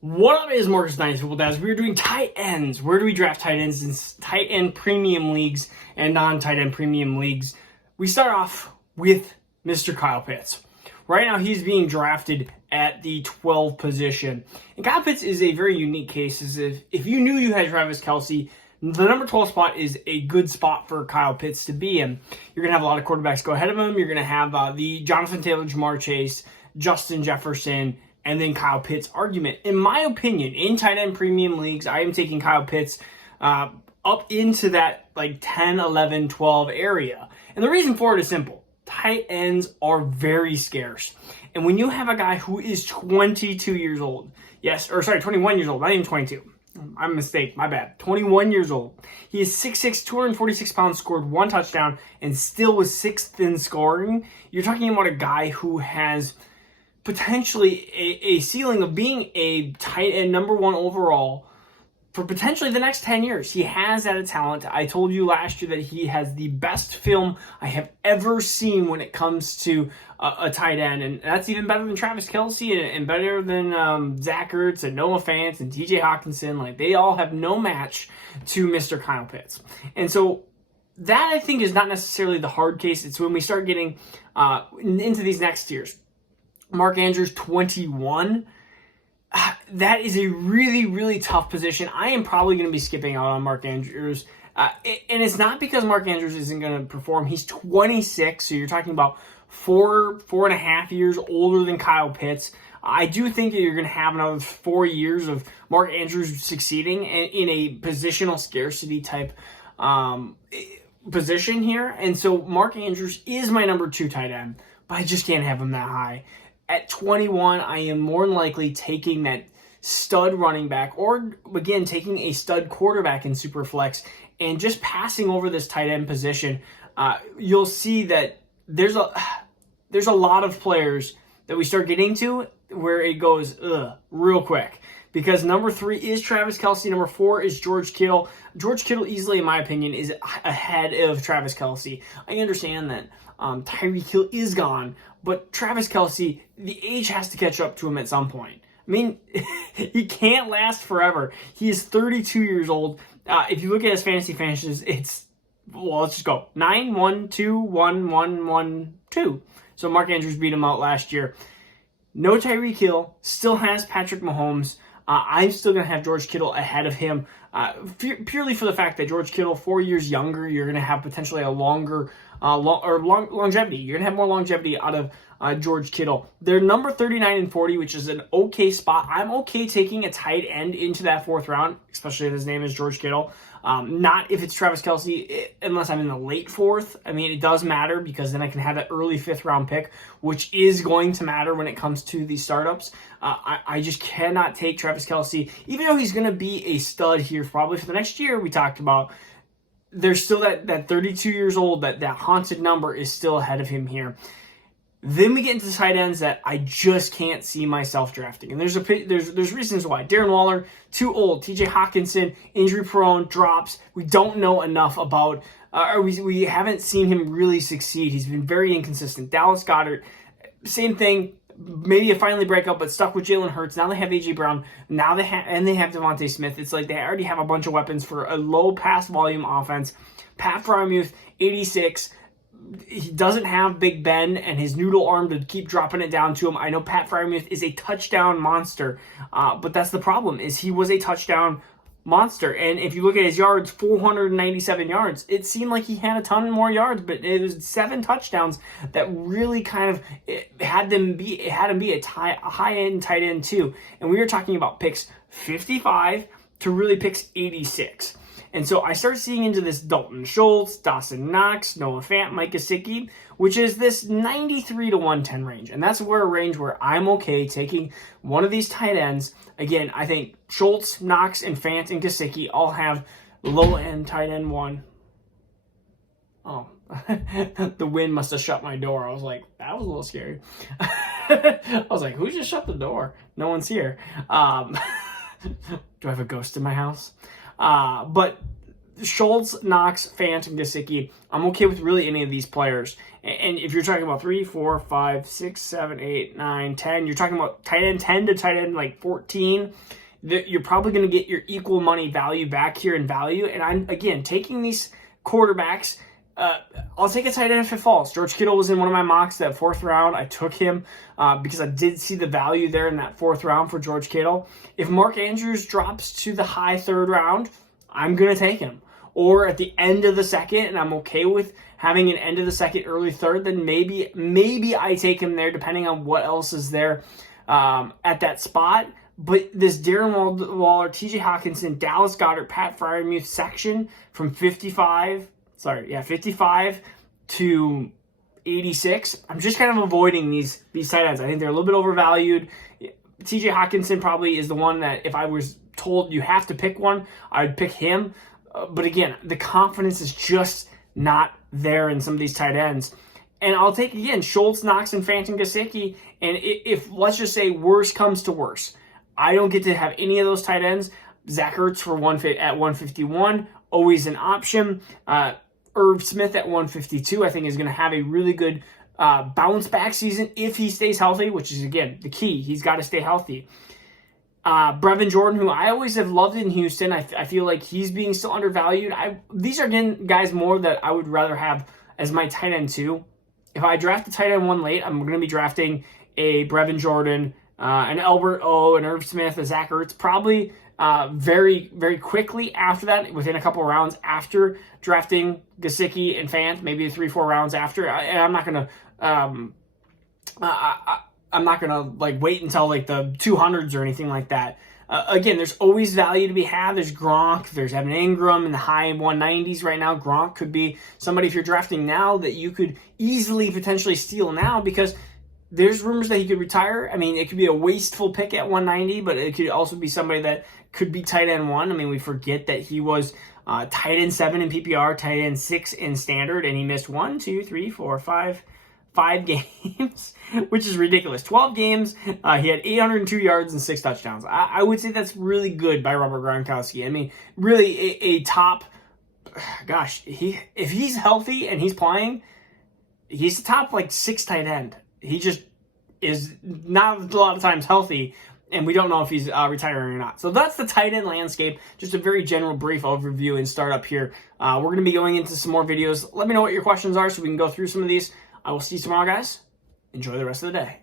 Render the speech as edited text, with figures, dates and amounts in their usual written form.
What up, is Marcus Dynasty Football Dads. We're doing tight ends. Where do we draft tight ends in tight end premium leagues and non-tight end premium leagues? We start off with Mr. Kyle Pitts. Right now, he's being drafted at the 12 position. And Kyle Pitts is a very unique case. If you knew you had Travis Kelce, the number 12 spot is a good spot for Kyle Pitts to be in. You're going to have a lot of quarterbacks go ahead of him. You're going to have the Jonathan Taylor, Jamar Chase, Justin Jefferson, and then Kyle Pitts argument. In my opinion, in tight end premium leagues, I am taking Kyle Pitts up into that like 10, 11, 12 area. And the reason for it is simple. Tight ends are very scarce. And when you have a guy who is 22 years old, 21 years old, not even 22. I'm a mistake, my bad. 21 years old. He is 6'6", 246 pounds, scored one touchdown, and still was sixth in scoring. You're talking about a guy who has potentially a ceiling of being a tight end number one overall for potentially the next 10 years. He has that talent. I told you last year that he has the best film I have ever seen when it comes to a tight end, and that's even better than Travis Kelce and better than Zach Ertz and Noah Fant and TJ Hawkinson. Like, they all have no match to Mr. Kyle Pitts. And so that, I think, is not necessarily the hard case. It's when we start getting into these next tiers. Mark Andrews, 21. That is a really, really tough position. I am probably going to be skipping out on Mark Andrews. And it's not because Mark Andrews isn't going to perform. He's 26, so you're talking about 4.5 years older than Kyle Pitts. I do think that you're going to have another 4 years of Mark Andrews succeeding in a positional scarcity type position here. And so Mark Andrews is my number 2 tight end, but I just can't have him that high. At 21, I am more than likely taking that stud running back, or again, taking a stud quarterback in Superflex and just passing over this tight end position. You'll see that there's a lot of players that we start getting to where it goes real quick. Because number 3 is Travis Kelce. Number 4 is George Kittle. George Kittle easily, in my opinion, is ahead of Travis Kelce. I understand that Tyreek Hill is gone, but Travis Kelce, the age has to catch up to him at some point. I mean, he can't last forever. He is 32 years old. If you look at his fantasy finishes, let's just go 9, 1, 2, 1, 1, 1, 2. So Mark Andrews beat him out last year. No Tyreek Hill, still has Patrick Mahomes. I'm still going to have George Kittle ahead of him, purely for the fact that George Kittle, 4 years younger, you're going to have potentially a longer longevity. You're going to have more longevity out of George Kittle. They're number 39 and 40, which is an okay spot. I'm okay taking a tight end into that 4th round, especially if his name is George Kittle. Not if it's Travis Kelce, unless I'm in the late 4th. I mean, it does matter because then I can have that early 5th round pick, which is going to matter when it comes to these startups. I just cannot take Travis Kelce, even though he's going to be a stud here probably for the next year. We talked about there's still that 32 years old, that haunted number is still ahead of him here. Then we get into tight ends that I just can't see myself drafting. And there's reasons why. Darren Waller, too old. TJ Hawkinson, injury prone, drops. We don't know enough about, we haven't seen him really succeed. He's been very inconsistent. Dallas Goedert, same thing. Maybe a finally breakup, but stuck with Jalen Hurts. Now they have A.J. Brown. Now they have Devontae Smith. It's like they already have a bunch of weapons for a low pass volume offense. Pat Freiermuth, 86. He doesn't have Big Ben and his noodle arm to keep dropping it down to him. I know Pat Freiermuth is a touchdown monster, but that's the problem, is he was a touchdown monster. And if you look at his yards, 497 yards. It seemed like he had a ton more yards, but it was 7 touchdowns that really kind of had him be a high-end tight end too. And we were talking about picks 55 to really picks 86. And so I start seeing into this Dalton Schultz, Dawson Knox, Noah Fant, Mike Gesicki, which is this 93 to 110 range. And that's a range where I'm okay taking one of these tight ends. Again, I think Schultz, Knox, and Fant and Gesicki all have low-end tight end 1. Oh, the wind must have shut my door. I was like, that was a little scary. I was like, who just shut the door? No one's here. Do I have a ghost in my house? But Schultz, Knox, Fant, and Gesicki, I'm okay with really any of these players. And if you're talking about 3, 4, 5, 6, 7, 8, 9, 10, you're talking about tight end 10 to tight end like 14, you're probably going to get your equal money value back here in value. And I'm, again, taking these quarterbacks. I'll take a tight end if it falls. George Kittle was in one of my mocks that 4th round. I took him because I did see the value there in that 4th round for George Kittle. If Mark Andrews drops to the high 3rd round, I'm going to take him. Or at the end of the 2nd, and I'm okay with having an end of the 2nd, early 3rd, then maybe I take him there depending on what else is there at that spot. But this Darren Waller, TJ Hawkinson, Dallas Goedert, Pat Freiermuth section from 55 to 86, I'm just kind of avoiding these tight ends. I think they're a little bit overvalued. TJ Hawkinson probably is the one that if I was told you have to pick one, I would pick him. But again, the confidence is just not there in some of these tight ends. And I'll take, again, Schultz, Knox, and Fant and Gesicki. And if, let's just say, worse comes to worse, I don't get to have any of those tight ends. Zach Ertz at 151, always an option. Irv Smith at 152, I think is going to have a really good bounce back season if he stays healthy, which is, again, the key. He's got to stay healthy. Brevin Jordan, who I always have loved in Houston, I feel like he's being still undervalued. These are, again, guys more that I would rather have as my tight end 2. If I draft a tight end 1 late, I'm going to be drafting a Brevin Jordan, an Albert O, an Irv Smith, a Zach Ertz, probably very, very quickly after that, within a couple of rounds after drafting Gesicki and Fant, maybe 3-4 rounds after. And I'm not going to like wait until like the 200s or anything like that. Again, there's always value to be had. There's Gronk, there's Evan Ingram in the high 190s right now. Gronk could be somebody, if you're drafting now, that you could easily potentially steal now because there's rumors that he could retire. I mean, it could be a wasteful pick at 190, but it could also be somebody that could be tight end 1. I mean, we forget that he was tight end 7 in PPR, tight end 6 in standard, and he missed 5 games, which is ridiculous. 12 games, he had 802 yards and 6 touchdowns. I would say that's really good by Robert Gronkowski. I mean, really a top, gosh, if he's healthy and he's playing, he's the top like 6 tight end. He just is not a lot of times healthy, and we don't know if he's retiring or not. So that's the tight end landscape. Just a very general, brief overview and startup here. We're going to be going into some more videos. Let me know what your questions are so we can go through some of these. I will see you tomorrow, guys. Enjoy the rest of the day.